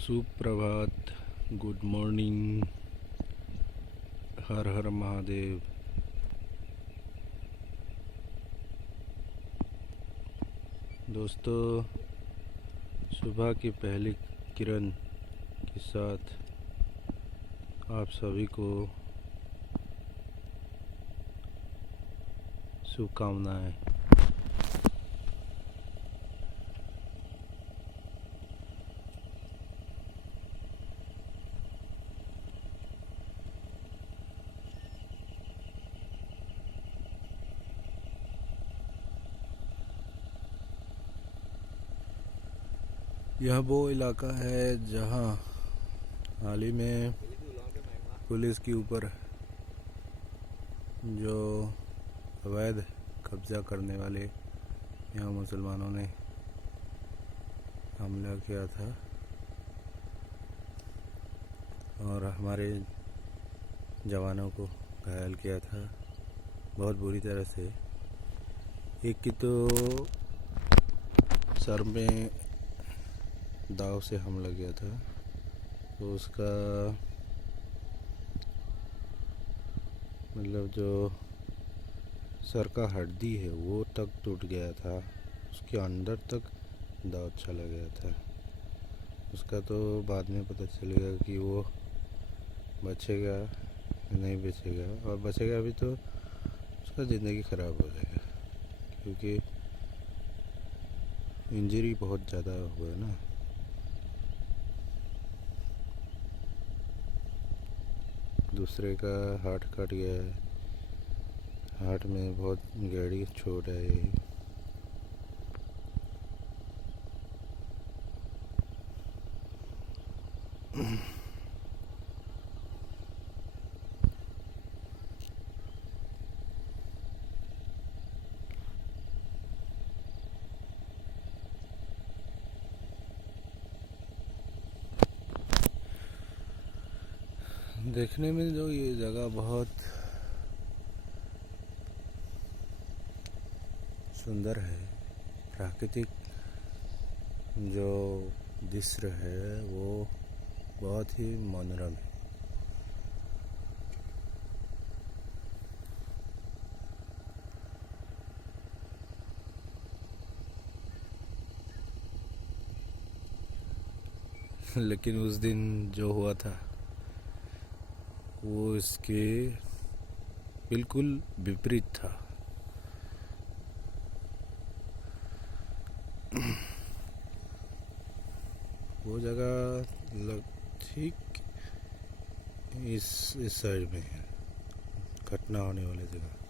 सुप्रभात, good morning, हर हर महादेव। दोस्तों, सुबह की पहली किरण के साथ आप सभी को शुभकामनाएं। यह वो इलाका है जहां हाल ही में पुलिस के ऊपर जो अवैध कब्जा करने वाले यहाँ मुसलमानों ने हमला किया था और हमारे जवानों को घायल किया था बहुत बुरी तरह से। एक की तो सर में दाव से हमला किया था, तो उसका मतलब जो सर का हड्डी है वो तक टूट गया था, उसके अंदर तक दाव चला गया था। उसका तो बाद में पता चलेगा कि वो बचेगा नहीं बचेगा, और बचेगा भी तो उसका ज़िंदगी ख़राब हो जाएगा, क्योंकि इंजरी बहुत ज़्यादा हुआ है ना। दूसरे का हार्ट कट गया है, हार्ट में बहुत गहरी चोट है। देखने में जो ये जगह बहुत सुंदर है, प्राकृतिक जो दृश्य है वो बहुत ही मनोरम है। लेकिन उस दिन जो हुआ था वो इसके बिल्कुल विपरीत था। वो जगह ठीक इस साइड में है, घटना होने वाली जगह।